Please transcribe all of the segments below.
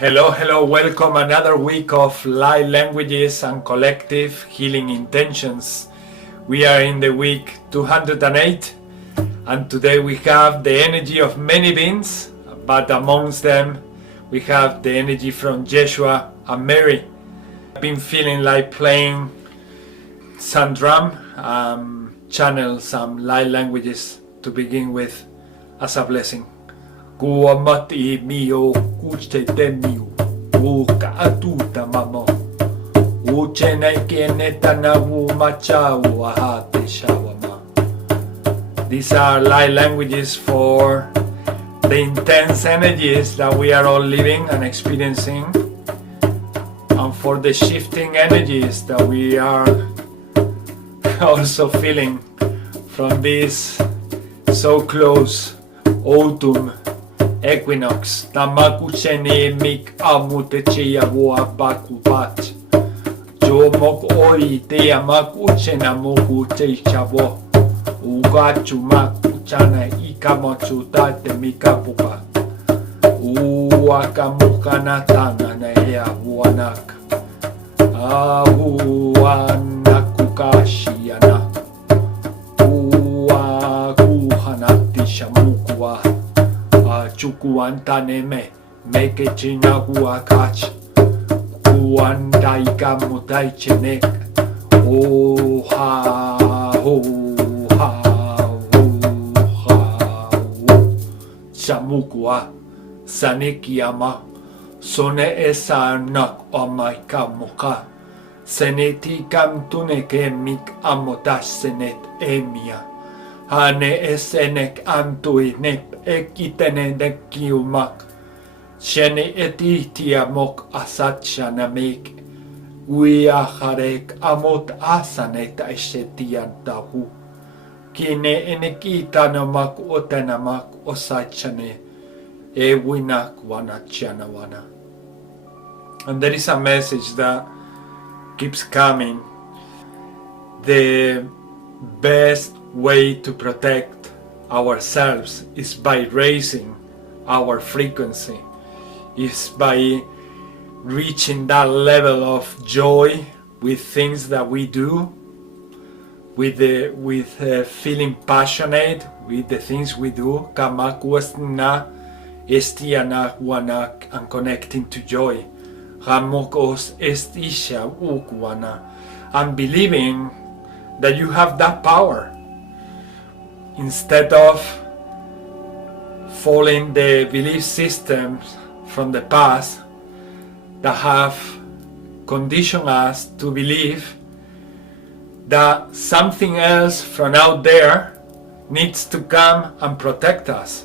Hello, welcome another week of light languages and collective healing intentions. We are in the week 208 and today we have the energy of many beings, but amongst them we have the energy from Yeshua and Mary. I've been feeling like playing some drum, channel some light languages to begin with as a blessing. Kuamati mio kuchete mio uka atuta mamo uchene keneta na macha wahate shawama. These are light languages for the intense energies that we are all living and experiencing, and for the shifting energies that we are also feeling from this so close autumn equinox. Tamakuchene mik amutechia wabakubat. Jomok oi te amakuchena moku te chavo. Ugachu makuchana ikamochu tate mikapuka. Uakamukana tanga na ea buanaka. Ahuanakukashi anak. Uakuhanati shamukua. Chukuantaneme meke chinaguakach kuandaika mutaichenek oha oha oha chamukua sanekiama sone esa nak omaikamoka seneti kamtuneke mik amotash senet emia hane esenek antui nep ekitene de kiumak shene etitia mok asachana mek uiaharek amot asanet aishetian tahu kine enekita namak otenamak osachane ewinak wanachana wana. And there is a message that keeps coming. The best way to protect ourselves is by raising our frequency, is by reaching that level of joy with things that we do, with feeling passionate with the things we do, kamakuasna estiana wanak, and connecting to joy, hamokos estisha ukwana, and believing that you have that power. Instead of following the belief systems from the past that have conditioned us to believe that something else from out there needs to come and protect us,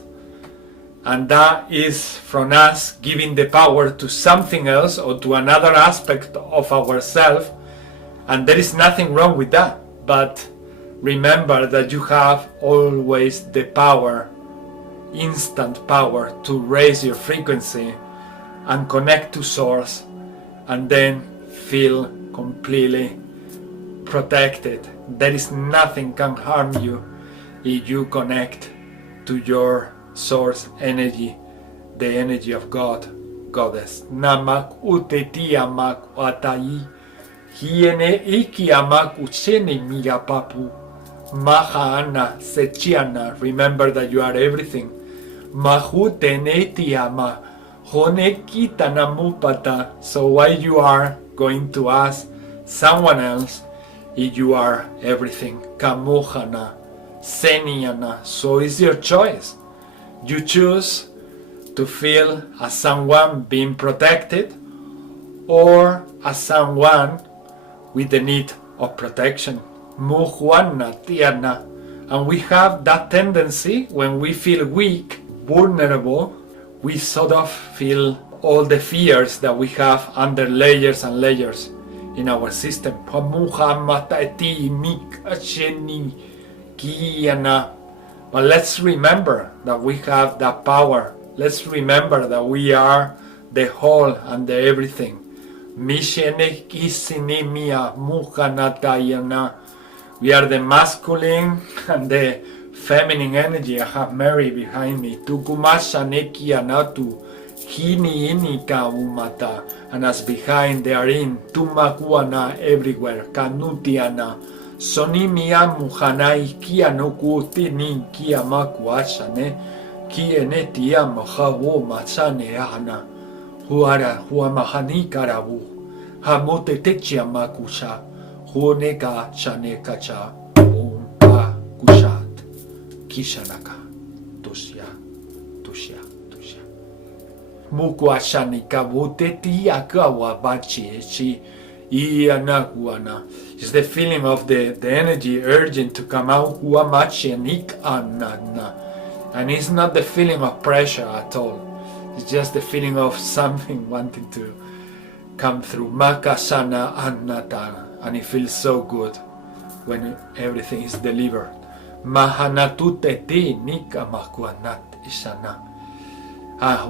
and that is from us giving the power to something else or to another aspect of ourselves, and there is nothing wrong with that. But remember that you have always the power, instant power, to raise your frequency and connect to source, and then feel completely protected. There is nothing can harm you if you connect to your source energy, the energy of God, Goddess. Namak utetiamak atai. Hiene iki amak uchene miga papu. Mahana sechiana. Remember that you are everything. Mahutenetiama. Honekita namupata. So why you are going to ask someone else if you are everything? Kamuhana. Seniana. So it's your choice. You choose to feel as someone being protected or as someone with the need of protection. Muhuana tiana. And we have that tendency when we feel weak, vulnerable, we sort of feel all the fears that we have under layers and layers in our system. But let's remember that we have that power. Let's remember that we are the whole and the everything. We are the masculine and the feminine energy. I have Mary behind me. Tukumasha neki anatu Hini inika umata, and as behind therein, tumakuana everywhere, kanutiana, sonimia muhanai kia no kutini kia makuashane, kiene tia mahawo machane ahana, huara huamahani karabu, hamote techia makusha, huoneka chane kacha, umpa kushat, kishanaka, tushya. It's the feeling of the energy urging to come out, and it's not the feeling of pressure at all. It's just the feeling of something wanting to come through, and it feels so good when everything is delivered. And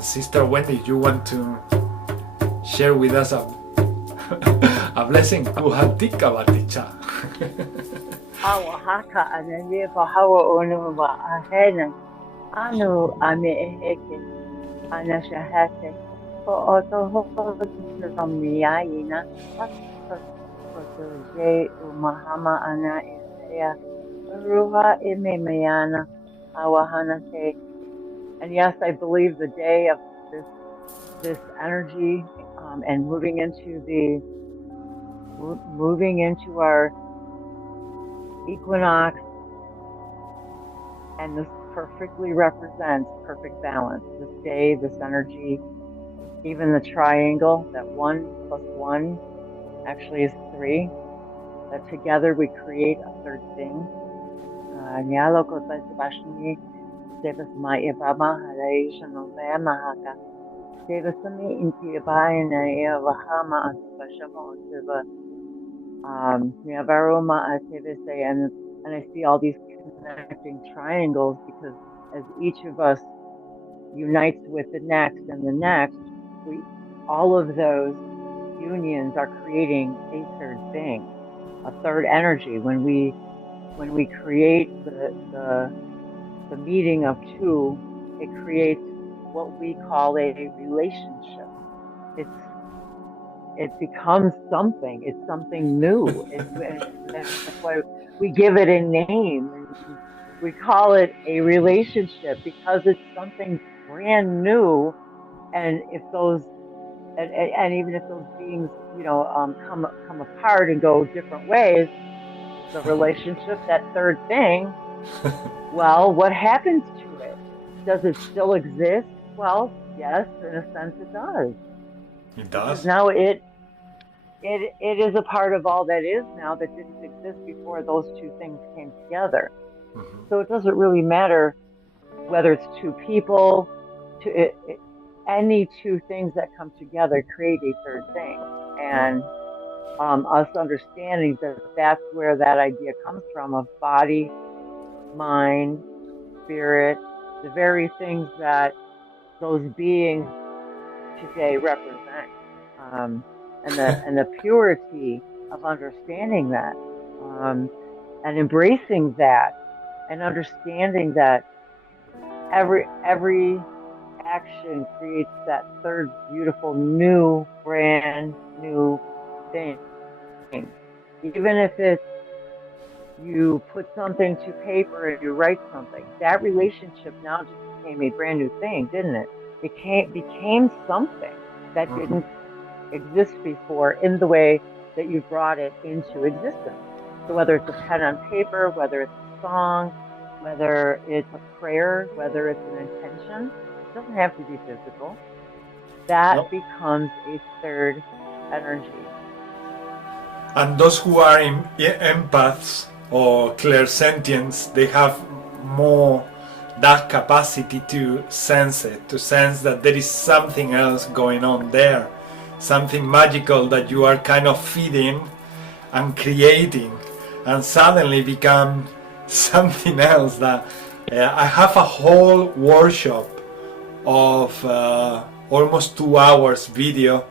Sister Wendy, you want to share with us a blessing? QHHT baticha. Haka anani ko hawa onu ba ahena anu ame eke ana shahate ko oto ho miyaina ko je umahama ana ya ruha mayana awahana te. And yes, I believe the day of this energy and moving into our equinox, and this perfectly represents perfect balance. This day, this energy, even the triangle, that 1 plus 1 actually is 3. That together we create a third thing. Devasmaya Baba Hare Shanova Mahaka Devasami Intiabayana Vahama Asvashamo Siva Niavaroma Atevise, and I see all these connecting triangles because as each of us unites with the next and the next, all of those unions are creating a third thing, a third energy. When we create the meeting of two, it creates what we call a relationship. It becomes something. It's something new. That's why we give it a name. We call it a relationship because it's something brand new. And if those, and even if those beings, come apart and go different ways, the relationship, that third thing. Well, what happens to it? Does it still exist? Well, yes, in a sense it does. It does? Because now it is a part of all that is now that didn't exist before those two things came together. Mm-hmm. So it doesn't really matter whether it's two people, any two things that come together create a third thing. And us understanding that that's where that idea comes from of body, mind, spirit, the very things that those beings today represent, and the purity of understanding that, and embracing that, and understanding that every action creates that third beautiful new brand new thing. Even if it's you put something to paper and you write something, that relationship now just became a brand new thing, didn't it? It became something that didn't exist before in the way that you brought it into existence. So whether it's a pen on paper, whether it's a song, whether it's a prayer, whether it's an intention, it doesn't have to be physical. That becomes a third energy. And those who are empaths or clairsentients, they have more that capacity to sense it, to sense that there is something else going on there, something magical that you are kind of feeding and creating, and suddenly become something else. That I have a whole workshop of almost 2 hours video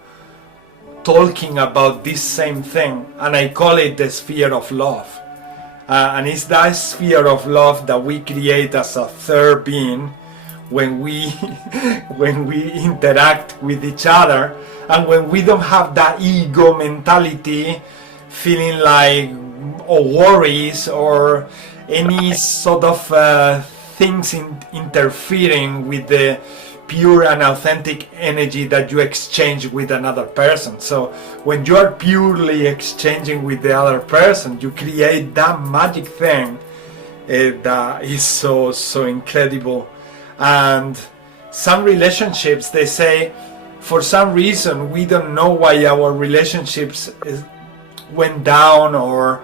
talking about this same thing, and I call it the sphere of love. And it's that sphere of love that we create as a third being when we when we interact with each other, and when we don't have that ego mentality, feeling like or worries or any sort of things interfering with the pure and authentic energy that you exchange with another person. So when you are purely exchanging with the other person, you create that magic thing that is so incredible. And some relationships, they say, for some reason we don't know why our relationships went down or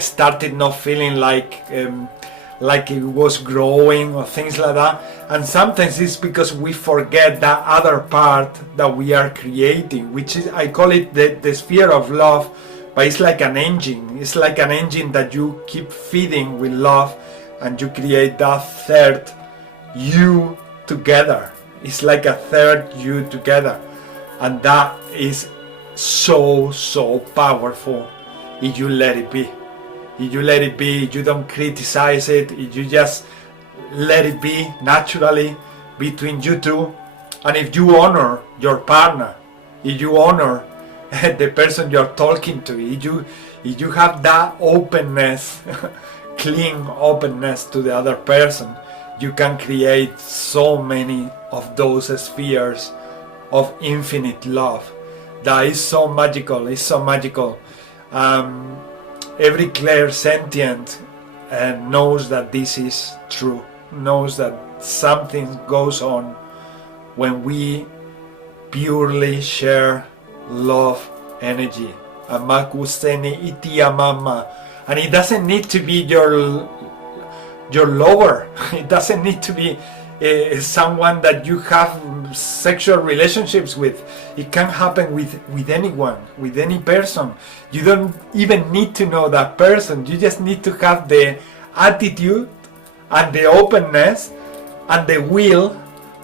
started not feeling like it was growing or things like that. And sometimes it's because we forget that other part that we are creating, which is, I call it the sphere of love, but it's like an engine. It's like an engine that you keep feeding with love, and you create that third you together. It's like a third you together, and that is so powerful if you let it be. If you let it be, you don't criticize it, if you just let it be naturally between you two. And if you honor your partner, if you honor the person you're talking to, if you have that openness, clean openness to the other person, you can create so many of those spheres of infinite love. That is so magical, it's so magical. Every clairsentient knows that this is true, knows that something goes on when we purely share love energy. And it doesn't need to be your lover. It doesn't need to be someone that you have sexual relationships with. It can happen with anyone, with any person. You don't even need to know that person. You just need to have the attitude and the openness and the will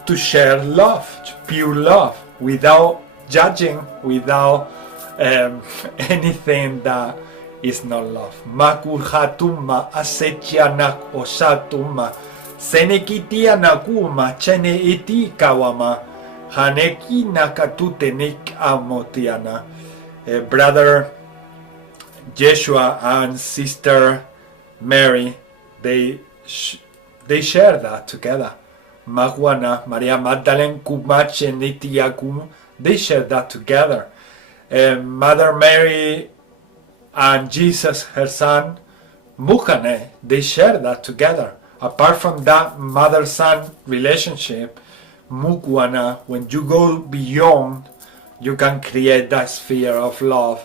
to share love, pure love, without judging, without anything that is not love. Makuhatuma asechianak osatuma senekitia nakuma chene iti kawama haneki nakatutenik amotiana. Brother Yeshua and Sister Mary, they share that together. Mahuana, Maria Magdalene, Kumachenitiakum, they share that together. Mother Mary and Jesus, her son, Muhane, they share that together. Apart from that mother-son relationship, Mukwana, when you go beyond, you can create that sphere of love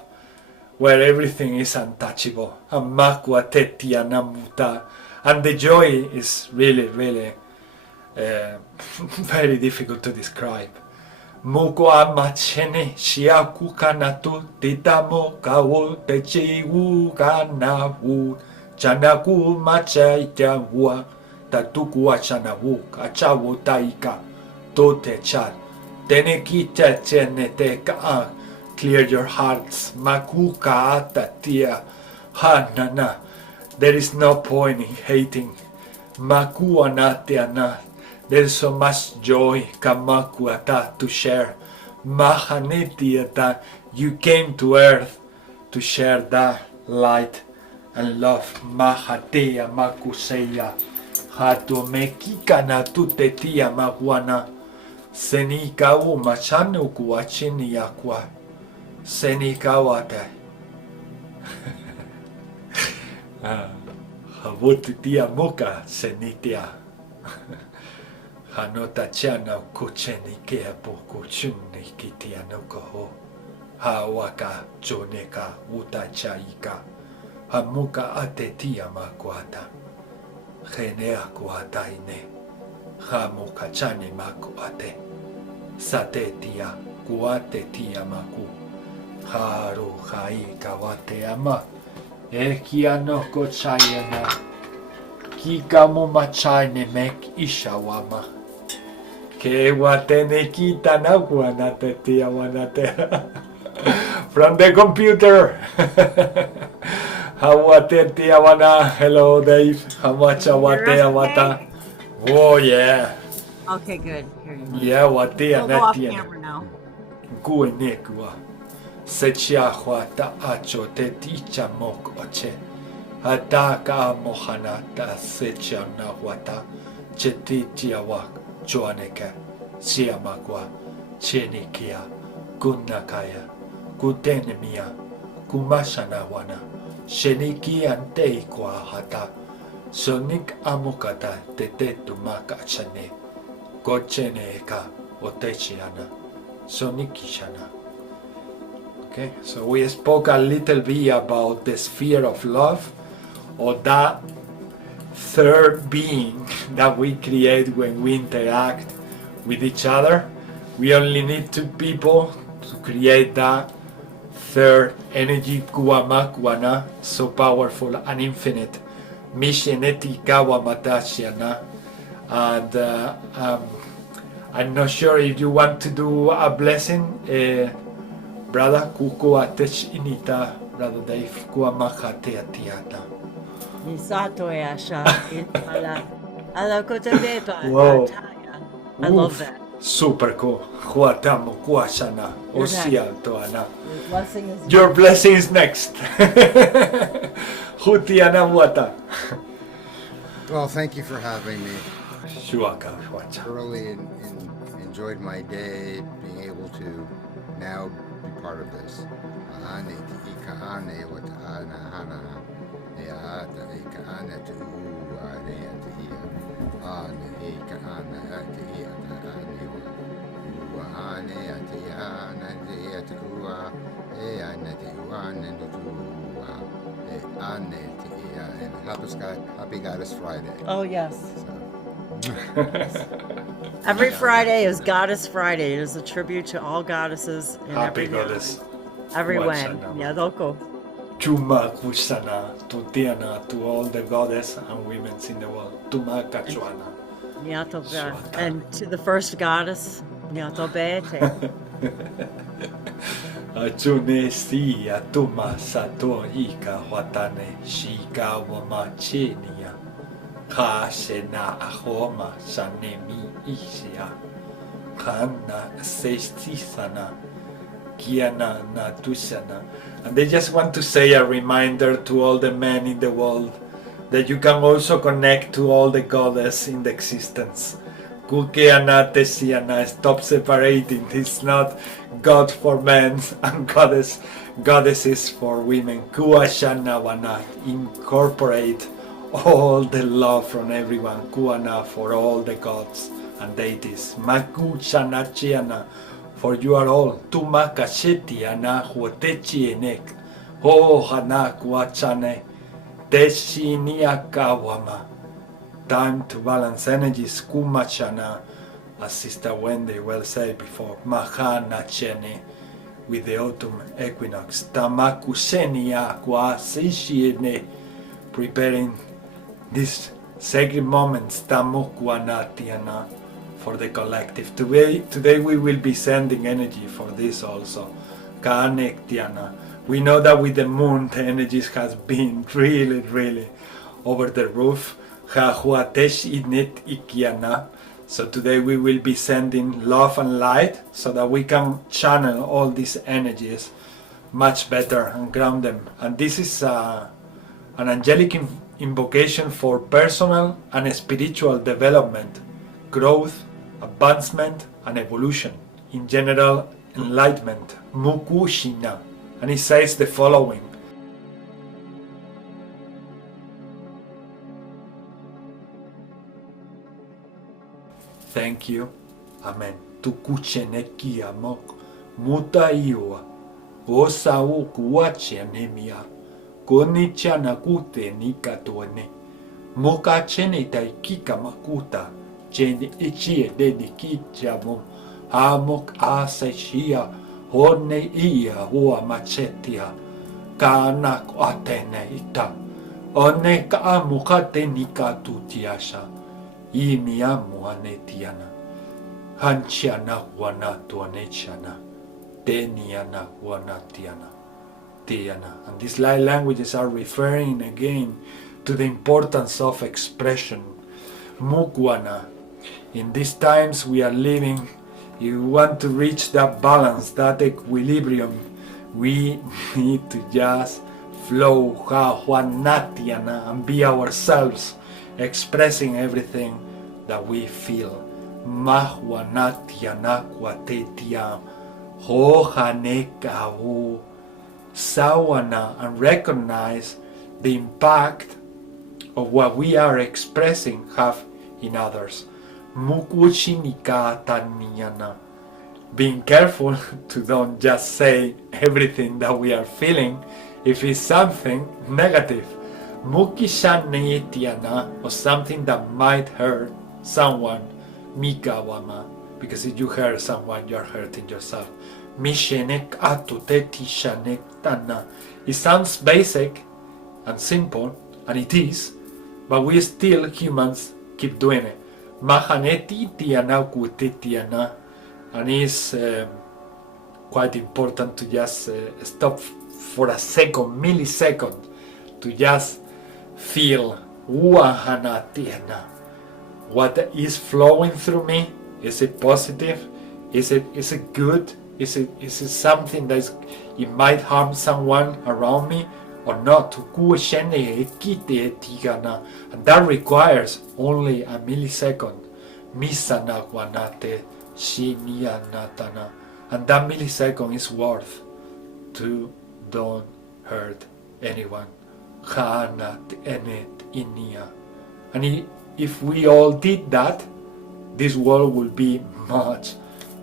where everything is untouchable. And the joy is really very difficult to describe. Muko amachene shiaku kanatu titamo kawo techiwu kanawu chanaku machaitawua tatuku achanawu achawu taika tote chat tenekita cheneteka. Clear your hearts. Makuka atatia hanana. There is no point in hating. Makuanatiana. There is so much joy kamakuata to share. Mahanetiata. You came to earth to share that light and love. Mahatea makuseya. Hatomekikana tutetia maguana. Senika umachanu kuachini yakwa. Senikawate. Havutitia muka senitia. Hanota chana kuchenikea poko chuni kitia nokoho. Hawaka joneka utachaika. Hamuka atetia makwata. Genea kuataine. Hamuka chani makuate. Satetia kuatetia maku. Haru hai kawate ama. Ekiano kochayana. Kikamu machaine mek ishawama. Ke watene kita na wanate tia wanate. From the computer. Hawate tia wana. Hello Dave. Hamacha wate awata. Oh yeah. Okay, good. Here you go. Yeah, what they We'll go off camera now. Gue nekua. Sechia huata acho te ticha mok oche. Hataka mohanata sechia na huata. Chetitia wak joaneka. Siamagua. Chenikia. Kunakaya. Kutenemia. Kumashana wana. Sheniki anteikwa hata. Sonik amokata tetetu maka chane. Gochene eka otechiana. Sonikishana. Okay, so we spoke a little bit about the sphere of love, or that third being that we create when we interact with each other. We only need two people to create that third energy, kuana, so powerful and infinite. Misheneti kawamatashana. And I'm not sure if you want to do a blessing, brother. Kuko atech inita, brother Dave. Kuamaha teatiata. Misato Asha Intala Alakotebeba. Wow. I love that. Super cool. Huatamo kuashana. Osialtoana. Blessing is Your blessing is next. Hutiana wata. Well, thank you for having me. Shuaka huacha. Thoroughly enjoyed my day, being able to now be part of this. Happy Goddess Friday. Oh, yes. So. Every Friday is Goddess Friday. It is a tribute to all goddesses in Happy every goddess. everywhere. Wachana. Yeah, doko. Chuma kushana. Tutiana to all the goddess and women in the world. Tuma kachuana. Nyatobe. And to the first goddess, Nyatobe. Achune si atuma sato ika watane shika wama chenia. Ka shena ahoma shanemi ishia. Kana sestisana. Kiana natushana. And they just want to say a reminder to all the men in the world that you can also connect to all the goddess in the existence. Kukeana tesiana, stop separating. It's not God for men and goddesses for women. Kuashana wana, incorporate all the love from everyone. Kuana for all the gods and deities. Maku chanachiana, for you are all. Tumakasheti ana huotechi enek. Ho hana kuachane. Teshinia kawama. Time to balance energies. Kumachana, as Sister Wendy well said before. Mahana chene, with the autumn equinox. Tamakusenia kwa seishiene, preparing these sacred moments. Tamokuanatiana, for the collective. Today we will be sending energy for this also. Kaanektiana. We know that with the moon the energies has been really over the roof. So today we will be sending love and light so that we can channel all these energies much better and ground them. And this is an angelic invocation for personal and spiritual development, growth, advancement and evolution. In general, enlightenment, Mukushina. And it says the following. Thank you. Amen. Tukucheneki amok. Muta iwa. Osau kuachenemia. Konichana kute nikatuane. Moka chene taikika makuta. Chene ichie dedikichamo. Amok aseshia. Hone ia hua machetia. Kanak atene ita. One ka amukate nikatutiasha. Imiamu anetiana. Hanchiana wanatuanechana. Teniana wanatiana. Tiana. And these languages are referring again to the importance of expression. Mukwana. In these times we are living, you want to reach that balance, that equilibrium, we need to just flow Natiana and be ourselves, expressing everything that we feel. Mahwanatiana Kwatetia Hohanekahu Sawana, and recognize the impact of what we are expressing have in others. Mukushinika Tanyana. Being careful to don't just say everything that we are feeling if it's something negative. Mukishanetiana, or something that might hurt someone. Mikawama, because if you hurt someone, you're hurting yourself. Mishenek atuteti shanek tana. It sounds basic and simple, and it is, but we still humans keep doing it. Mahaneti tiana kutetiana, and it's quite important to just stop for a second, millisecond, to just feel Wahanatiana. What is flowing through me? Is it positive? Is it good? Is it something that it might harm someone around me or not? And that requires only a millisecond. And that millisecond is worth to don't hurt anyone. And if we all did that, this world will be a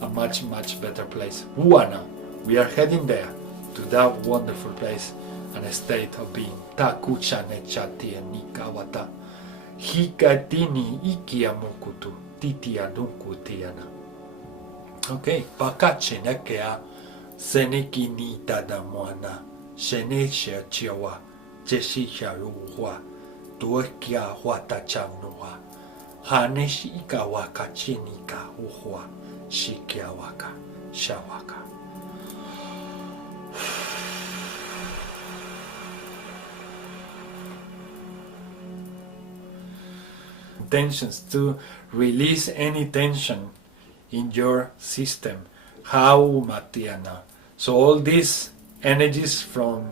much better place. Uana, we are heading there, to that wonderful place and a state of being. Takuchane chatia nikawata. Hikatini ikiamukutu titia dunkutiana. Okay, pakache nakea seneki ni tadamuana. Shenesha chiawa, jeshisha ruwa. Tuekia huata chamnua, haneshi ikawaka chinika uhua, shikiawaka, shawaka. Intentions to release any tension in your system. How Matiana. So all these energies from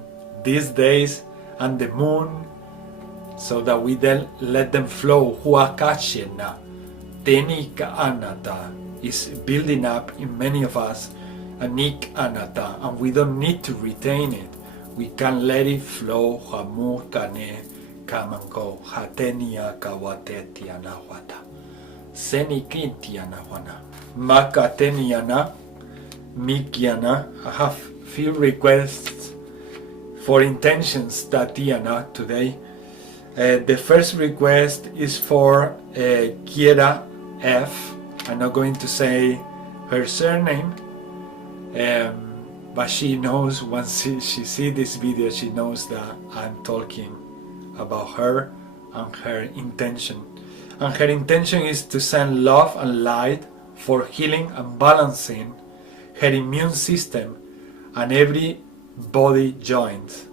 these days and the moon, so that we then let them flow. Huakachena, Tenika Anata is building up in many of us, Anik Anata, and we don't need to retain it. We can let it flow. Hamu Kane, come and go. Hatenia Kawatetiana Wata. Senikitiana Wana. Makateniana, Mikiana. I have few requests for intentions, Tatiana, today. The first request is for Kiera F. I'm not going to say her surname, but she knows once she sees this video, she knows that I'm talking about her and her intention. And her intention is to send love and light for healing and balancing her immune system and every body joint,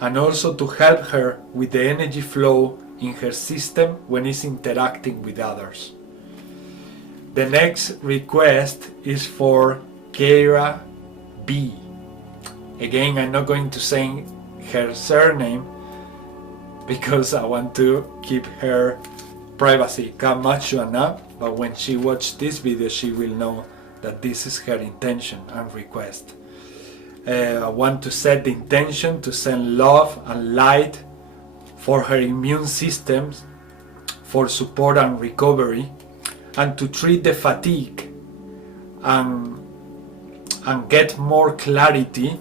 and also to help her with the energy flow in her system when it's interacting with others. The next request is for Keira B. Again, I'm not going to say her surname because I want to keep her privacy. Kamachuana, but when she watches this video, she will know that this is her intention and request. I want to set the intention to send love and light for her immune system, for support and recovery, and to treat the fatigue and get more clarity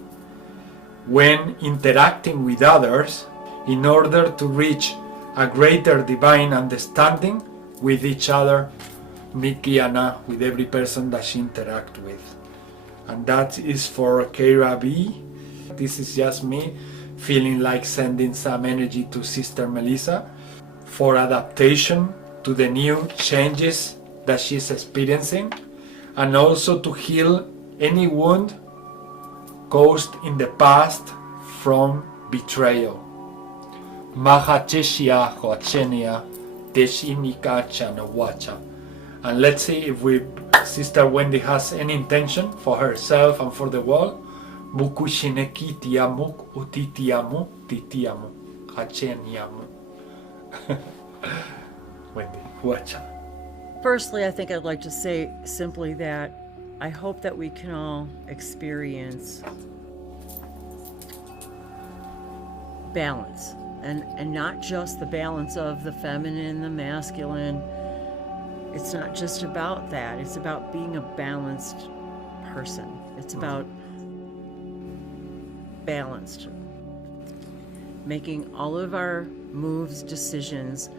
when interacting with others in order to reach a greater divine understanding with each other, Mikiana, with every person that she interacts with. And that is for Keira B. This is just me feeling like sending some energy to Sister Melissa for adaptation to the new changes that she's experiencing, and also to heal any wound caused in the past from betrayal. Mahacheshia Hoachenia Teshinikacha no wacha. And let's see if Sister Wendy has any intention for herself and for the world. Mukushinekitiamu utitiamu titiamu hacheniamu. Wendy, wacha. Firstly, I think I'd like to say simply that I hope that we can all experience balance, and not just the balance of the feminine, the masculine. It's not just about that. It's about being a balanced person. It's about balanced. Making all of our moves, decisions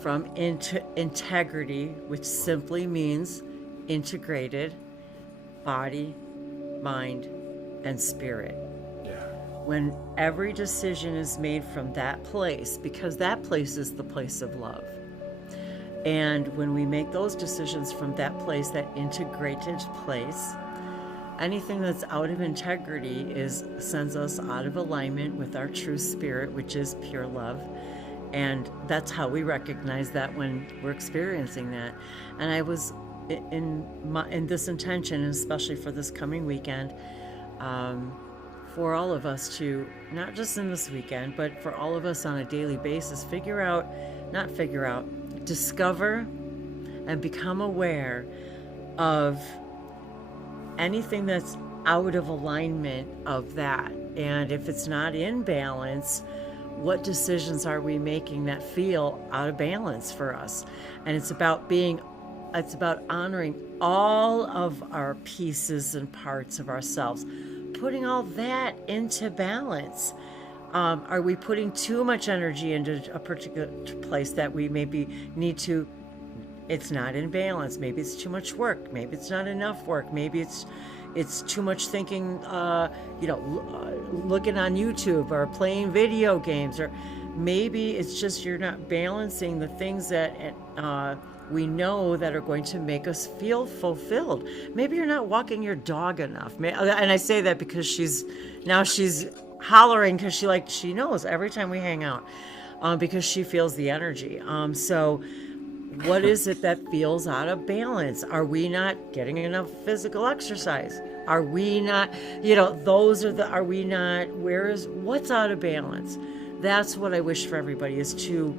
from integrity, which simply means integrated body, mind, and spirit. When every decision is made from that place, because that place is the place of love. And when we make those decisions from that place, that integrated place, anything that's out of integrity sends us out of alignment with our true spirit, which is pure love. And that's how we recognize that when we're experiencing that. And I was in this intention, especially for this coming weekend, for all of us to, not just in this weekend, but for all of us on a daily basis, discover and become aware of anything that's out of alignment of that. And if it's not in balance, what decisions are we making that feel out of balance for us? And it's about honoring all of our pieces and parts of ourselves, putting all that into balance. Are we putting too much energy into a particular place that we maybe need to, it's not in balance. Maybe it's too much work. Maybe it's not enough work. Maybe it's too much thinking, looking on YouTube or playing video games, or maybe it's just you're not balancing the things that we know that are going to make us feel fulfilled. Maybe you're not walking your dog enough. And I say that because she's hollering because she knows every time we hang out, because she feels the energy. So what is it that feels out of balance? Are we not getting enough physical exercise? Are we not, what's out of balance? That's what I wish for everybody, is to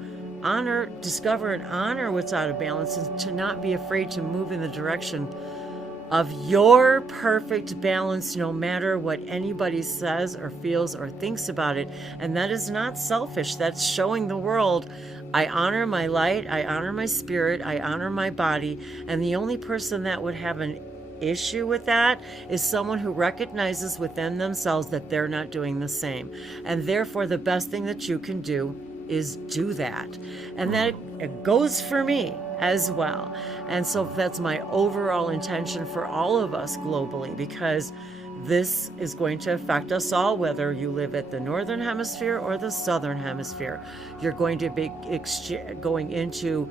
discover and honor what's out of balance, and to not be afraid to move in the direction of your perfect balance, no matter what anybody says or feels or thinks about it. And that is not selfish. That's showing the world, I honor my light, I honor my spirit, I honor my body. And the only person that would have an issue with that is someone who recognizes within themselves that they're not doing the same. And therefore, the best thing that you can do is do that. And that it goes for me as well. And so that's my overall intention for all of us globally, because this is going to affect us all, whether you live at the northern hemisphere or the southern hemisphere. You're going to be going into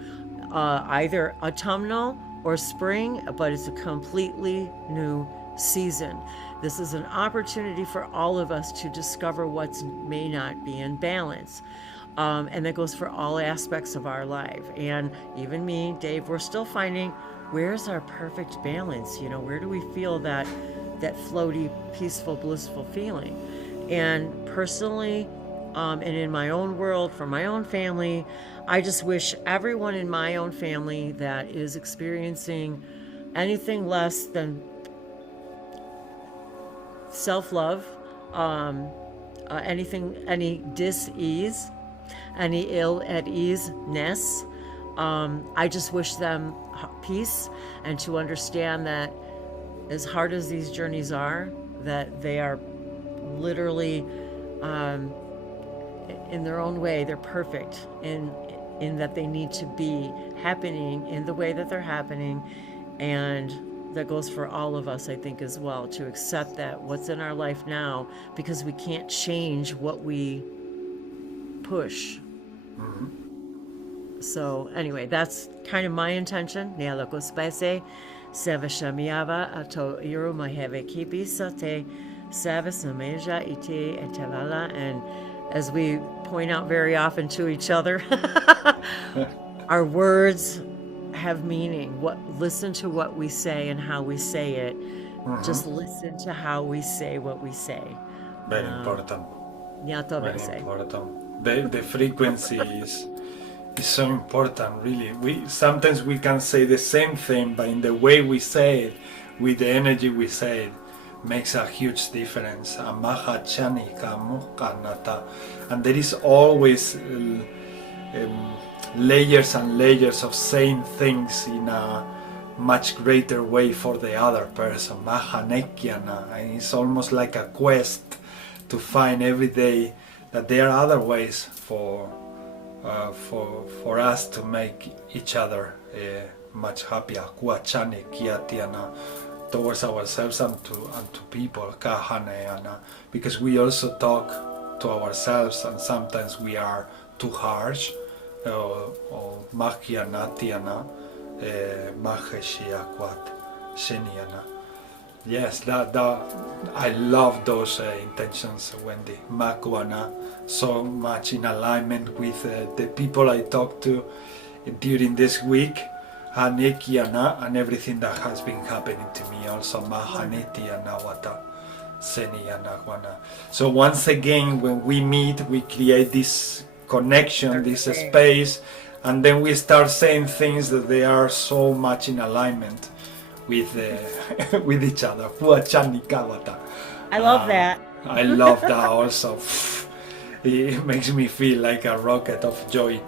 either autumnal or spring, but it's a completely new season. This is an opportunity for all of us to discover what may not be in balance. And that goes for all aspects of our life. And even me, Dave, we're still finding, where's our perfect balance? Where do we feel that floaty, peaceful, blissful feeling? And personally, and in my own world, for my own family, I just wish everyone in my own family that is experiencing anything less than self-love, any dis-ease, any ill-at-ease-ness, I just wish them peace, and to understand that as hard as these journeys are, that they are literally, in their own way, they're perfect in that they need to be happening in the way that they're happening. And that goes for all of us, I think, as well, to accept that what's in our life now, because we can't change what we push. So anyway, that's kind of my intention. And as we point out very often to each other, Our words have meaning. Listen to what we say and how we say it. Just listen to how we say what we say. Very important. Yeah, to Very say. important. The frequency is so important, really. Sometimes we can say the same thing, but in the way we say it, with the energy we say it, makes a huge difference. And there is always layers and layers of saying things in a much greater way for the other person. And it's almost like a quest to find every day that there are other ways for us to make each other much happier towards ourselves and to people, because we also talk to ourselves and sometimes we are too harsh, or yes, that I love those intentions, Wendy. Makuana, so much in alignment with the people I talked to during this week, Hanekiana, and everything that has been happening to me also. Mahaneti and Nawata, Seni and Nakwana. So once again, when we meet, we create this connection, this space, and then we start saying things that they are so much in alignment with with each other. I love that. I love that also. It makes me feel like a rocket of joy.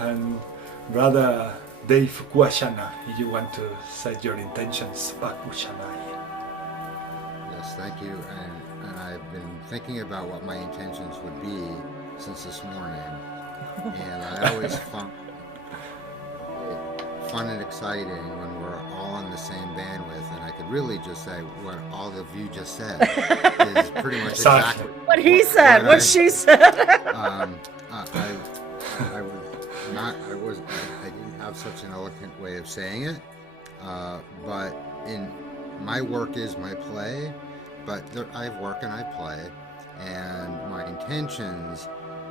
And brother Dave Kuashana, if you want to set your intentions, Yes, thank you. And I've been thinking about what my intentions would be since this morning. And I always find it fun and exciting when we're all on the same bandwidth. And I could really just say what all of you just said is pretty much exactly what he said, what she said. I didn't have such an eloquent way of saying it, but in my work is my play, but I work and I play, and my intentions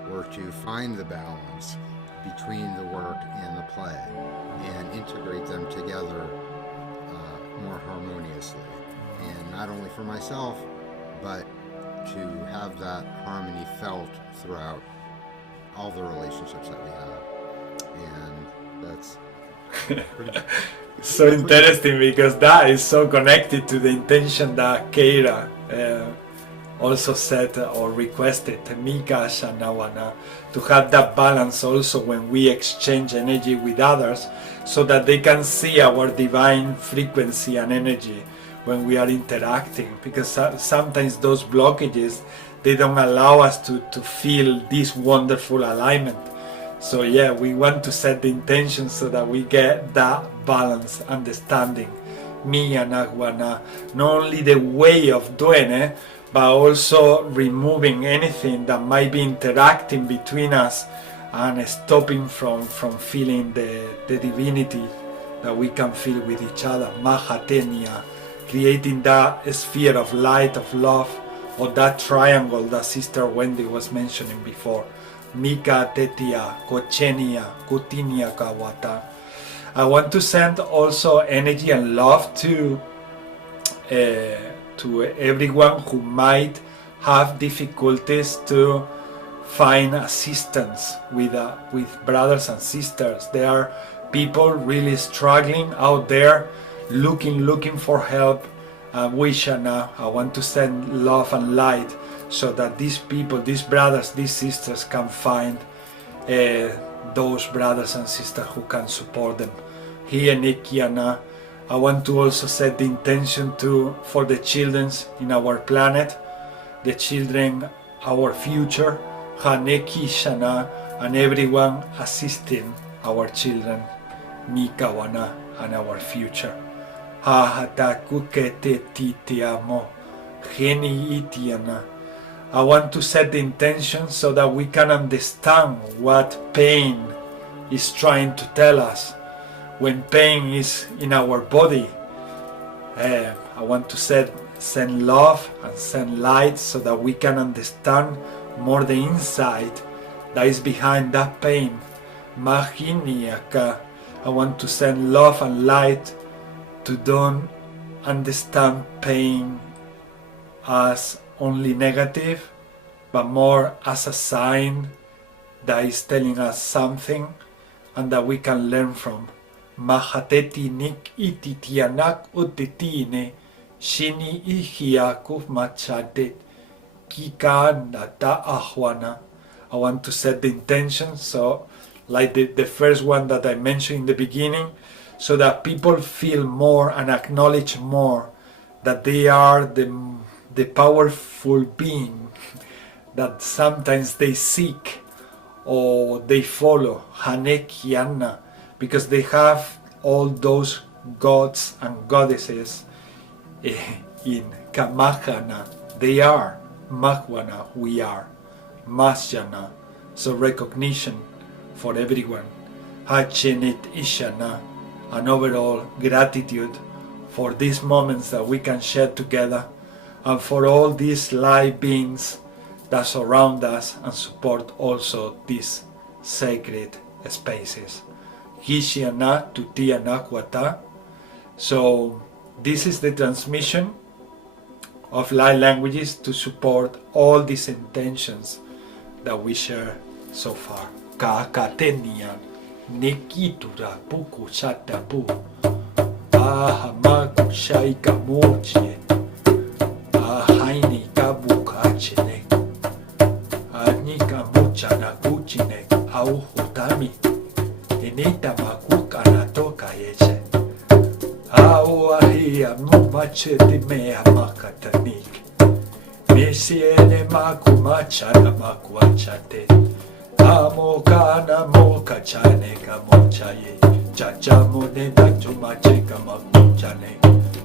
were to find the balance between the work and the play and integrate them together more harmoniously, and not only for myself, but to have that harmony felt throughout all the relationships that we have. And that's pretty so interesting, because that is so connected to the intention that Keira also said or requested, Mika Shanawana, to have that balance also when we exchange energy with others, so that they can see our divine frequency and energy when we are interacting, because sometimes those blockages, they don't allow us to feel this wonderful alignment. So yeah, we want to set the intention so that we get that balance, understanding, me and Agwana, not only the way of doing it, but also removing anything that might be interacting between us and stopping from feeling the divinity that we can feel with each other. Mahatenia, creating that sphere of light, of love, or that triangle that Sister Wendy was mentioning before. Mika Tetia, Kochenia, Kutinia Kawata. I want to send also energy and love to everyone who might have difficulties to find assistance with brothers and sisters. There are people really struggling out there, looking for help. I want to send love and light so that these people, these brothers, these sisters can find those brothers and sisters who can support them. Here, Nikiana, I want to also set the intention for the children in our planet, the children, our future, Haneki Shana, and everyone assisting our children, Mikawana, and our future. I want to set the intention so that we can understand what pain is trying to tell us. When pain is in our body, I want to set send love and send light so that we can understand more the insight that is behind that pain. Mahiniaka, I want to send love and light to don't understand pain as only negative, but more as a sign that is telling us something and that we can learn from. Mahateti nik ititianak utitine shini ihiaku machadet kika nata ahwana. I want to set the intention, so like the first one that I mentioned in the beginning, so that people feel more and acknowledge more that they are the powerful being that sometimes they seek or they follow, Hanekiana, because they have all those gods and goddesses in Kamahana. They are Mahwana, we are Masjana, so recognition for everyone. Hachenit Ishana, an overall gratitude for these moments that we can share together and for all these live beings that surround us and support also these sacred spaces. Hishiana Tutiana Kwata. So this is the transmission of light languages to support all these intentions that we share so far. Kakatenian Nikitura Puku Shatapu Ahamaku Shaika Mochi Ahaini Kabukachine Anika Muchana Kuchine Auhutami Inita Makuka Natoka Yeche Auahia Mumacheti Mea Makatanik Misiene Makumachana Makuachate Amokana Moka Chane Kamochaye Chachamone Dachumache Kamakuchane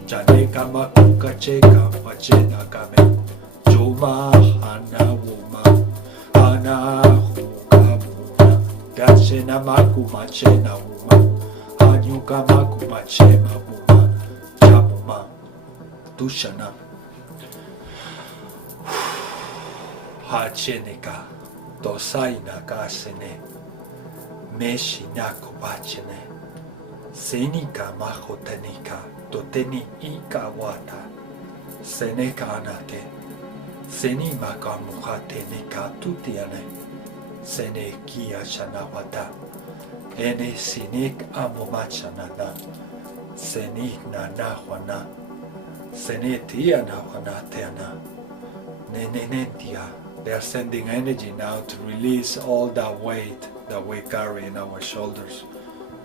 Chaneka Makuka Cheka Wachena Kame Juma Hana Wuma Hana Huka Muna Gachena Makumachena Wuma Hanyuka Makumachema Wuma Chamuma Tushana Hacheneka Dosaina Kasene Meshi Nako Bachene Senika Mahotenika Doteni Ika Wata Seneka Anate Seni Makamuhate Nika Tutiane Sene Kia Shanawata Ene Sinik Amomachanana Seni Nanahwana Sene Tia Nawana Teana Nenenentia. They are sending energy now to release all that weight that we carry in our shoulders.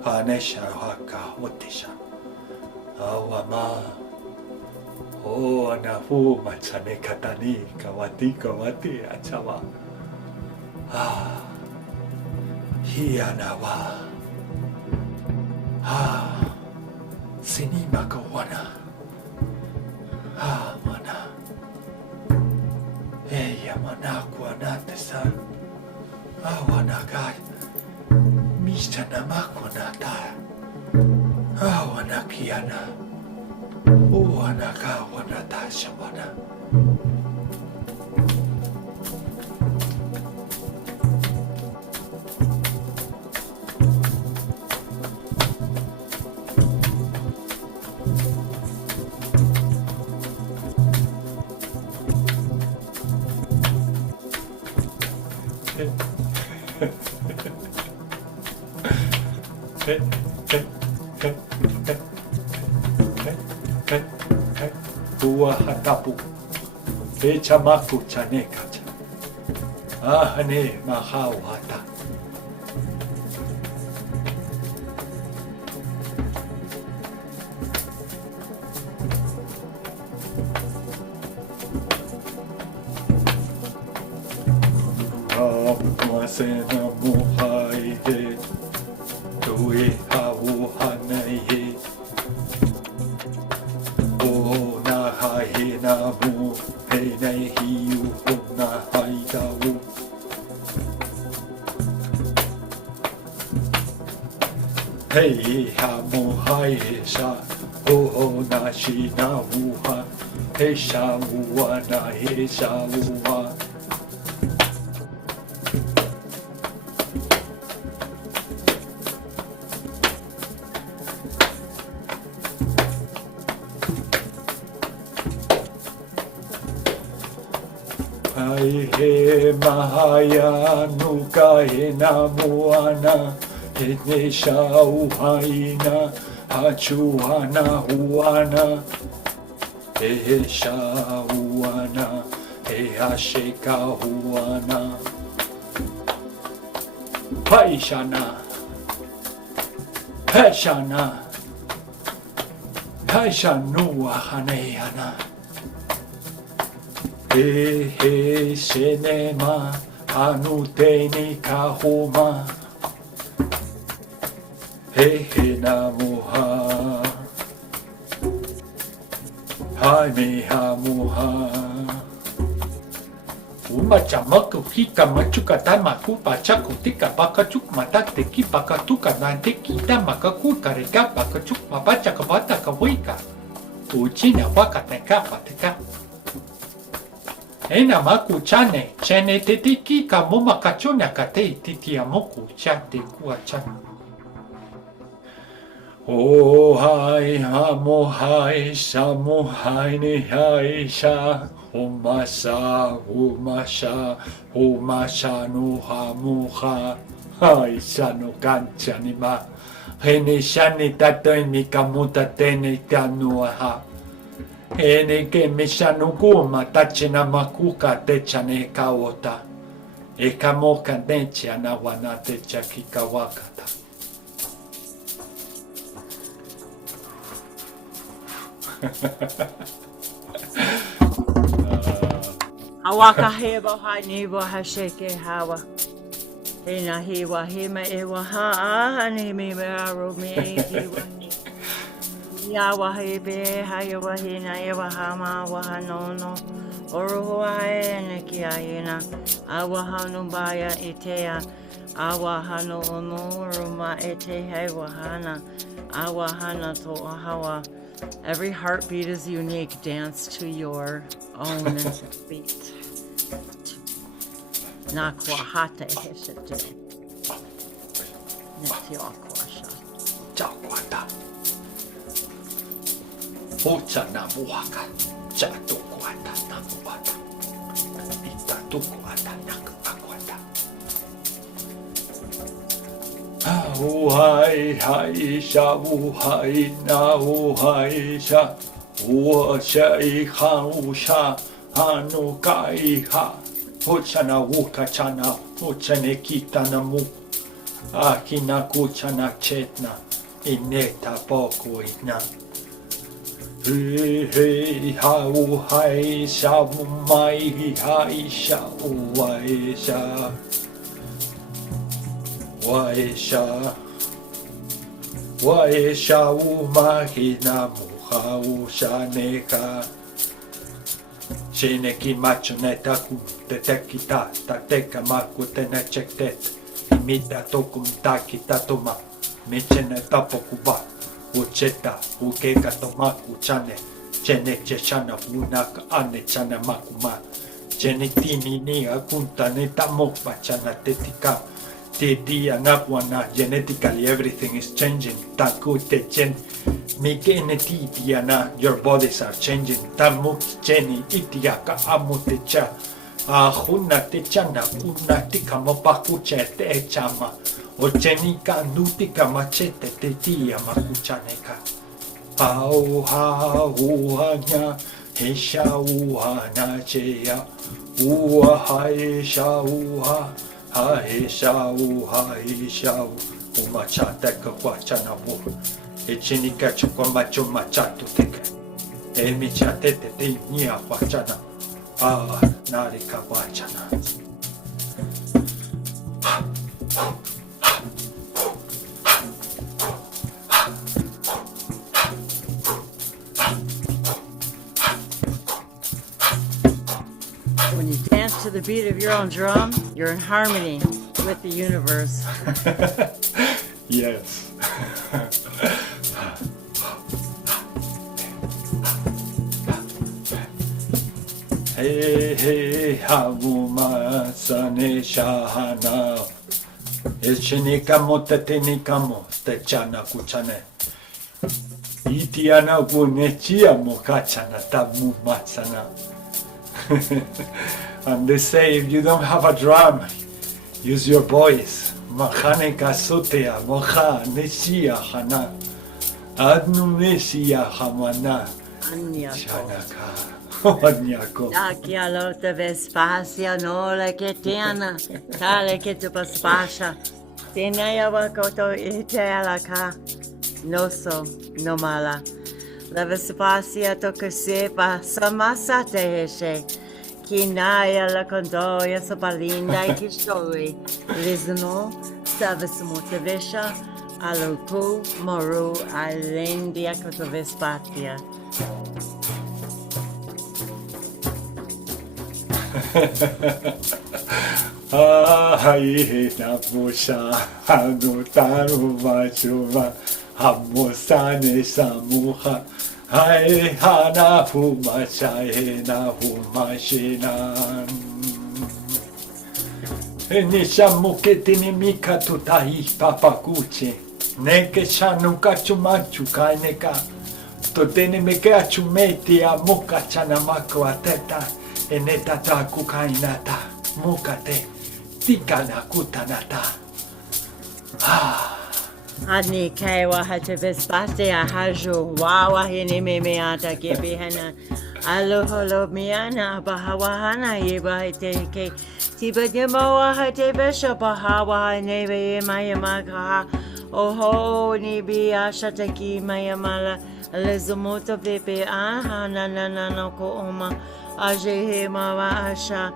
Hanesha haka otisha. Awama. Oh anafu machane katani kawati achawa. Ah. Hianawa. Ah. Sinima kawana. Ah mana. Eya manakwa natesa awanakai mishana makonata awanakiana uwanaka wanata shamana. Tua hatapu fecha maku chanekacha ahane mahawata Masena muhaihe Tue hawu hanaihe O na haihe na mu Hei nei hiu o na haidawu Hei ha muhaihe sha O na shi na wuha Heshawana, Heshawa. Ai he mahaya nuka he namuana he nesha uhaina hachuana huana he shahuana he hasheka huana Haishana Heshana Haishanua haneana He senema anuteni kahoma He namuha Haime hamuha Umachamaku hika machuka tamaku pachaku tika bakachuk matate ki bakatuka nante kita makaku kareka bakachuk mapachaka bataka wika Uchina wakateka pateka Ena maku chane, chene te tiki ka moma kachona kate titi amoku chate kuachan. Oh hai hamo hai samo hai ne hai sha humasa humasha humasha no hamuha hai sano kanchani ma hene shani tatoi mikamuta tene tanuaha. Ene ke meshanuguma tachina makuka techane kaota. Ekamoka necha na wana techa kikawakata. Awaka heba haniwa hasheke hawa. Ena hewa hema ewa ha ne me aro me Yawa hebe hayawa hina ewa hama wahanono Orohua ene kiaina Awahano baya etea Awahano onoruma ete hewahana Awahana to hawa. Every heartbeat is unique. Dance to your own beat. Nakwahate heshete. Netiokwasha. Chakwata. Ocha na muaka. Chato kwata na kwata. Ita tu kwata na kwata. Uhai haisha uhai na uhaisha. Uosha iha usha. Hanu kaiha. Ocha na uka chana. Ocha ne kita na mu. Akina kucha na chetna. Ineta poko ina. Hey ha uhai sha umai haisha uhaisha. Waisha Waisha umahina muha ushaneka Shineki machoneta ku tetekita tateka maku tenechektet Imita tokum takita toma Michene tapokuba Ucheta ukeka tomaku chane Chene cheshana unaka ane chana makuma Chene tini ni akunta neta mokpa chana tetika Genetically everything is changing. Your bodies are changing. Tamuk cheni itiaka amutecha. Ahuna techana una tika mopakuche te chama. Ochenika nutika machete te tia makuchaneka. Auha uanya hesha uhana chea. Uha hesha uha. Haishau, haishau, umachata kwachana wo. Echinika chukwa macho machato teke. Emichatete te nia kwachana. Narika kwachana. When you dance to the beat of your own drum, you're in harmony with the universe. Yes. Hey, Havuma Sane Shahana. Echenikamo Tetenikamo Techana Kuchane. Itiana Gunechiamo Kachana Tamu Matsana. And they say if you don't have a drum, use your voice. Mahane Kasutea, Moha Neshia Hana. Adnu Neshia Hamana. Chanaka. Anyako. Takialo te vespasia no le che tiana, tale che tu paspasha. Tinaya wakoto itela ka, no so, no mala. La vespasia toka sepa, samasa te heshe. Kinaya la condoya sapalinda kishoi. Lizano, savasimo te vesha, aluku, moru, alendia koto vespatia. Ai na musha anu taru machuma hamosane samuha ai hana fumacha na humashina nishamuketi ni mika tutai papakuche neke shanu kachumachu kaineka totene meke achumeti amuka chanamako ateta enetata kukainata mukate tikana kutanata. Ani kaiwa hate vespate a haju wawa hini memeata gebihana aloholo miana bahawahana yeba hite ke tiba demoa hate vesha bahawa neve mayamaka oho nibi ashataki mayamala lezumoto pepe aha na ko oma ajehe mawa asha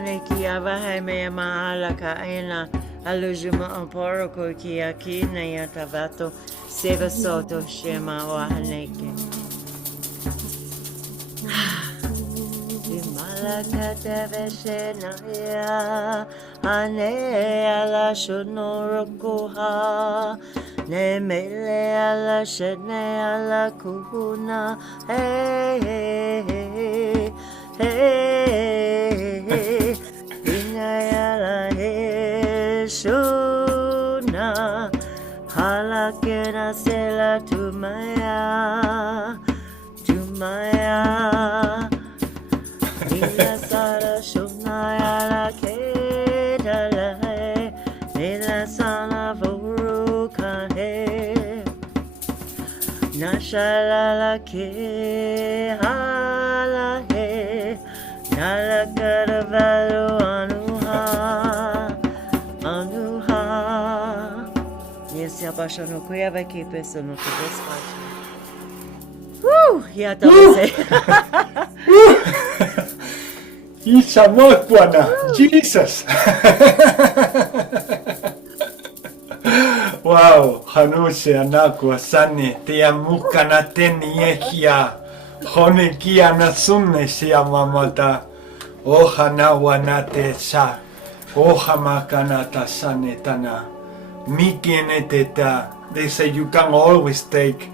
neki avahe me maalaka ena alujuma amporoko ki akina yatavato seva soto shema wahaneke Malaka deveshena ya ane ala shunorokuha ne mele ala shene ala kuhuna hey inayala he shuna halakena sela tumaya Nila sara shunaya la kedala he Nila sana vuruka he Nashala la ke hala he Nala karavalu anuha Yes, yabasha no kuyaba kipeso no kubespacha Woo! Yeah, that was it. Ishamot Buana, Jesus. Wow, Hanuse Anaku Asane, Teamuka Nateni Ehia, Honekia Nasune Siamamata, Ohana Wanate Sa, Ohamakanata Sanetana, Mikieneteta. They say you can always take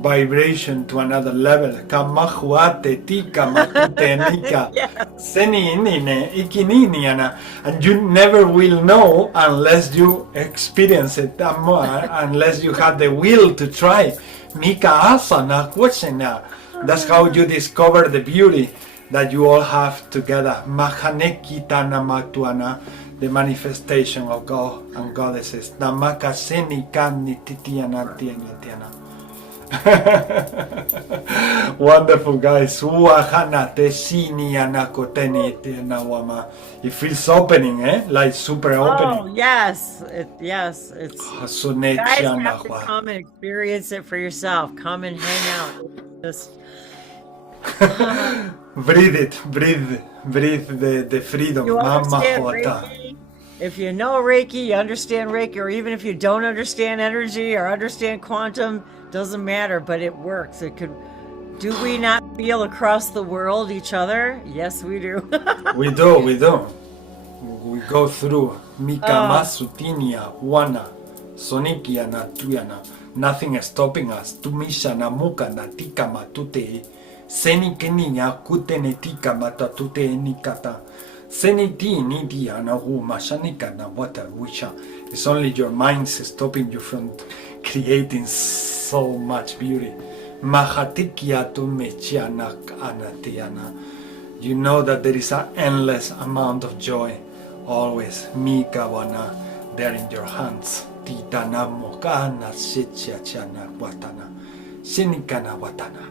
vibration to another level. Kamahuate tika makutenika seni inine ikininiana, and you never will know unless you experience it unless you have the will to try. Mika asana kwachena. That's how you discover the beauty that you all have together. Mahaneki tana matuana, the manifestation of God and goddesses. Namaka seni kani titiana tiana tiana. Wonderful, guys. It feels opening, like super opening. Oh, yes. Yes. It's guys have to come and experience it for yourself. Come and hang out. Just breathe it. Breathe the freedom. you understand Reiki. If you know Reiki, you understand Reiki, or even if you don't understand energy or understand quantum, doesn't matter, but it works. It could. Do we not feel across the world each other? Yes, we do. We do. We go through Mika Masutinia, Wana, Sonikia Natuyana. Nothing is stopping us. Tumisha Namuka Natika Matute, Seni kenia kutenetika matatute nikata. Seni ti nidi anahu mashanika na wata wisha. It's only your mind stopping you from creating so much beauty. Mahatikia tu mechianak anatiana. You know that there is an endless amount of joy always. Mikawana there in your hands. Titana mokana shichiachana watana. Shinikana watana.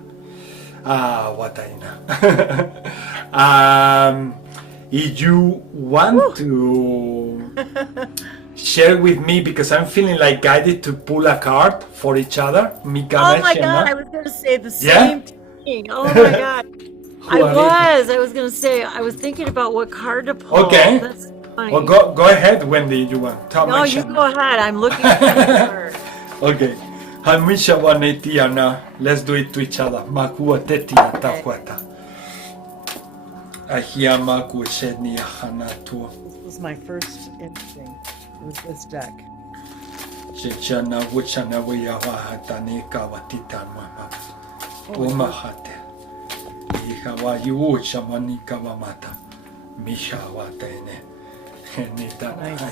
Wataina. If you want to share with me, because I'm feeling like guided to pull a card for each other. Oh my God, I was going to say the Yeah? same thing. Oh my God. I was going to say, I was thinking about what card to pull. Okay. That's funny. Well, go ahead, Wendy. You want? No, you go ahead. I'm looking at the card. Okay. Hamisha wanetiana. Let's do it to each other. Makua tetia takwata. Ahia maku shedni hanatua. This was my first instinct. It was this deck. Shechana wuchana wiyawahatani kawatitan mama. Umahate. Ihawa yucha manika wamata. Misha watene. Nice.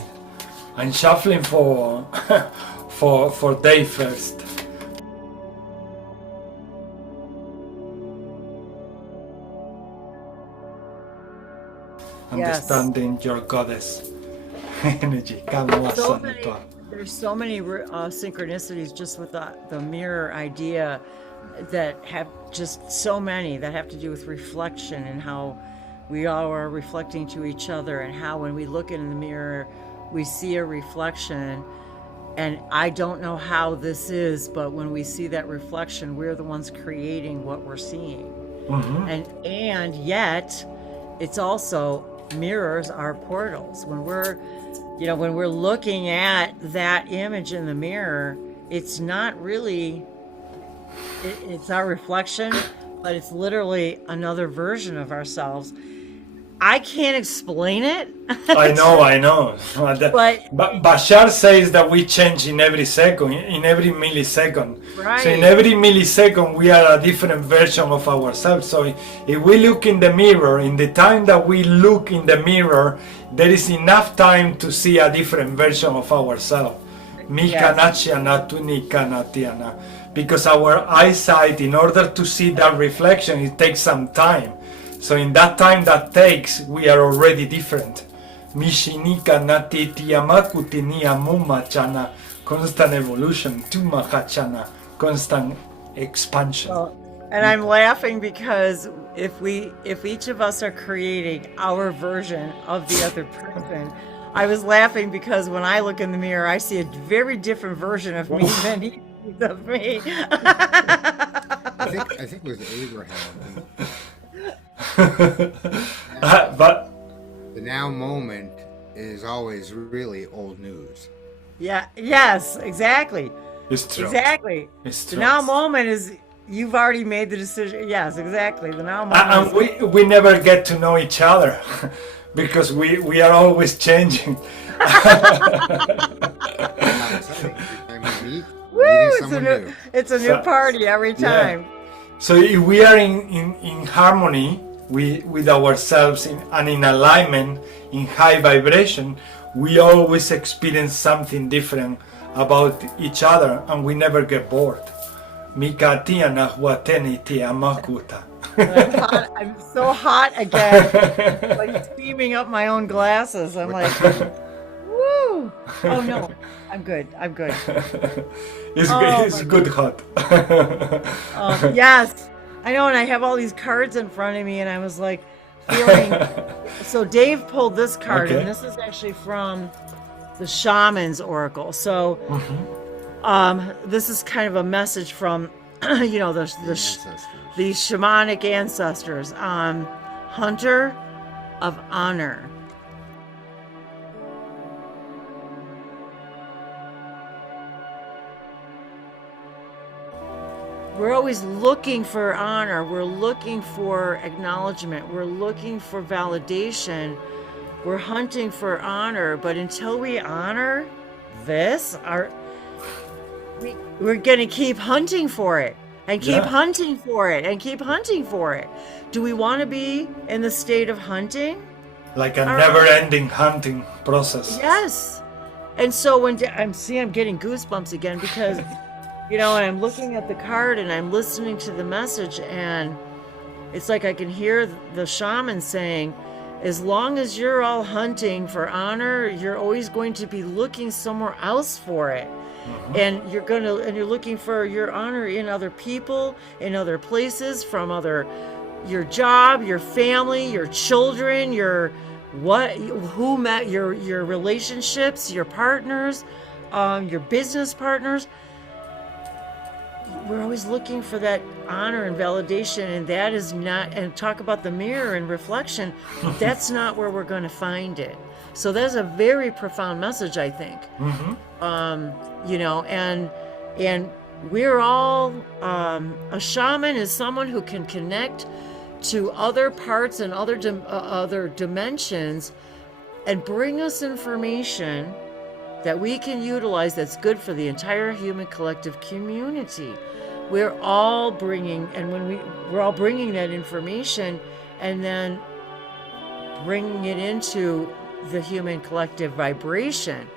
I'm shuffling for for day first. Yes. Understanding your goddess energy. There's so many synchronicities just with the mirror idea that have just so many that have to do with reflection and how we all are reflecting to each other, and how when we look in the mirror we see a reflection. And I don't know how this is, but when we see that reflection, we're the ones creating what we're seeing. Mm-hmm. And yet it's also mirrors are portals. When we're looking at that image in the mirror, it's not really it's our reflection, but it's literally another version of ourselves. I can't explain it. I know. But Bashar says that we change in every second, in every millisecond. Right. So in every millisecond, we are a different version of ourselves. So if we look in the mirror, in the time that we look in the mirror, there is enough time to see a different version of ourselves. Because our eyesight, in order to see that reflection, it takes some time. So in that time that takes, we are already different. Mishinika nati tiamakutinia mumachana, constant evolution, tumachachana, constant expansion. And I'm laughing because if each of us are creating our version of the other person, I was laughing because when I look in the mirror, I see a very different version of me than he sees of me. I think with Abraham. But the now moment is always really old news. Yeah. Yes. Exactly. it's true. Exactly. It's The true. now moment is you've already made the decision. Yes. Exactly. The now moment. And we never get to know each other because we are always changing. Woo! It's a new party every time. Yeah. So if we are in harmony with ourselves and in alignment, in high vibration, we always experience something different about each other, and we never get bored. I'm so hot again. Like steaming up my own glasses. I'm like, woo! Oh no, I'm good. It's good hot. Yes, I know, and I have all these cards in front of me, and I was like feeling. So Dave pulled this card, and this is actually from the Shaman's Oracle. So, this is kind of a message from, the shamanic ancestors. Hunter of Honor. We're always looking for honor. We're looking for acknowledgement. We're looking for validation. We're hunting for honor. But until we honor this, we're going to keep hunting for it. and keep hunting for it and keep hunting for it. Do we want to be in the state of hunting? Like a never-ending hunting process. Yes. And so when I'm getting goosebumps again because, you know, and I'm looking at the card and I'm listening to the message, and it's like I can hear the shaman saying, as long as you're all hunting for honor, you're always going to be looking somewhere else for it. And you're looking for your honor in other people, in other places, from your job, your family, your children, your relationships, your partners, your business partners. We're always looking for that honor and validation, and that is not, and talk about the mirror and reflection, that's not where we're going to find it. So that's a very profound message, I think. You know, and we're all, a shaman is someone who can connect to other parts and other dimensions and bring us information that we can utilize that's good for the entire human collective community. We're all bringing, and when we're all bringing that information and then bringing it into the human collective vibration.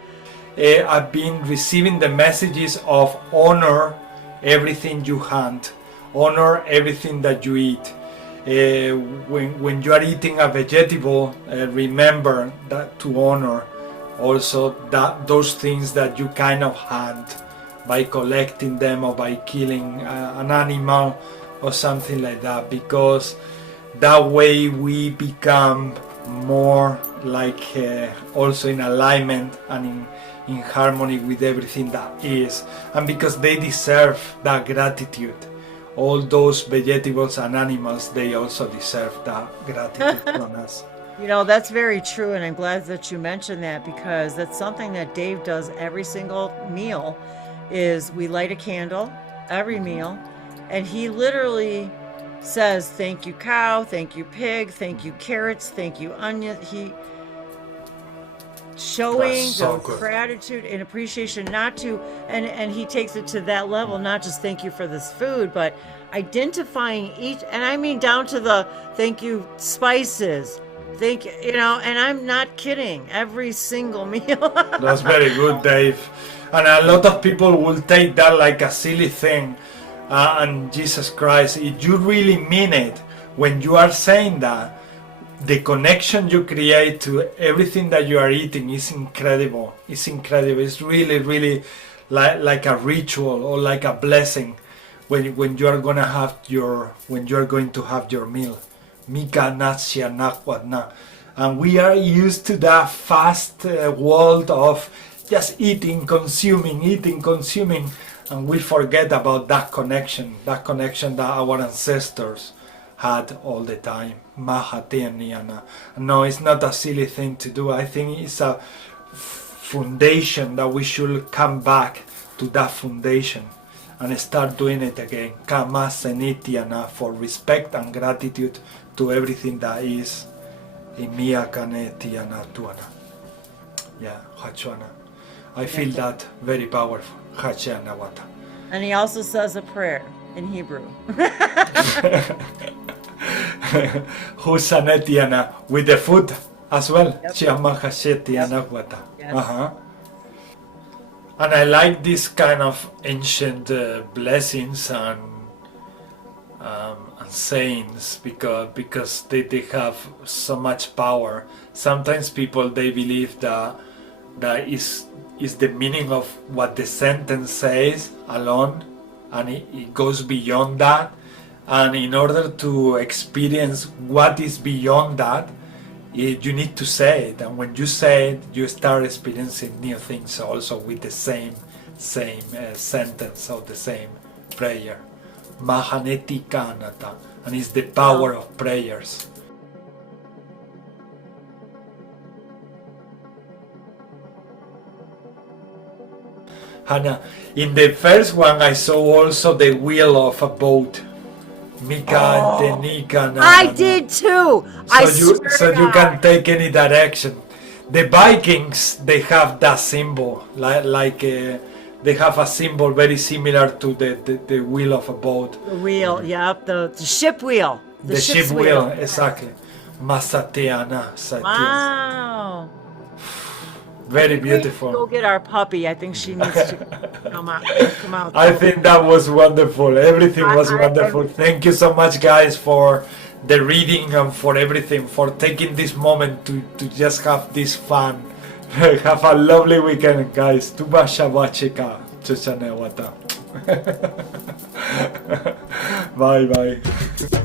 I've been receiving the messages of honor everything you hunt, honor everything that you eat. When you are eating a vegetable, remember that to honor also those things that you kind of hunt by collecting them or by killing an animal or something like that, because that way we become more like also in alignment and in harmony with everything that is, and because they deserve that gratitude. All those vegetables and animals, they also deserve that gratitude from us. You know, that's very true, and I'm glad that you mentioned that, because that's something that Dave does every single meal. Is we light a candle every meal, and he literally says, thank you cow, thank you pig, thank you carrots, thank you onion. He showing the gratitude and appreciation, not to, and he takes it to that level, not just thank you for this food, but identifying each, and I mean down to the thank you spices, thank you, you know, and I'm not kidding, every single meal. That's very good, Dave. And a lot of people will take that like a silly thing. And Jesus Christ, if you really mean it, when you are saying that, the connection you create to everything that you are eating is incredible. It's incredible. It's really, really like a ritual or like a blessing when you are going to have your meal. And we are used to that fast world of just eating, consuming, and we forget about that connection that our ancestors had all the time. No, it's not a silly thing to do. I think it's a foundation that we should come back to that foundation and start doing it again. For respect and gratitude to everything that is. Yeah, Hachuana. I feel that very powerful. And he also says a prayer in Hebrew. Husanetiana with the food as well. Yep. Yes. And I like this kind of ancient blessings and sayings because they have so much power. Sometimes people, they believe that is the meaning of what the sentence says alone, and it goes beyond that. And in order to experience what is beyond that, you need to say it. And when you say it, you start experiencing new things also with the same sentence or the same prayer. Mahaneti Kanata, and it's the power of prayers. Hannah, in the first one I saw also the wheel of a boat. I did too. So you can take any direction. The Vikings, they have that symbol, like they have a symbol very similar to the wheel of a boat. The wheel, yep, the ship wheel. The ship ship's wheel, exactly. Masateana. Wow. Very We need to beautiful. go get our puppy. I think she needs to come out. I think that was wonderful. Everything was wonderful. Thank you so much, guys, for the reading and for everything, for taking this moment to just have this fun. Have a lovely weekend, guys. Tuba Shabachika. Chuchanewata. Bye bye.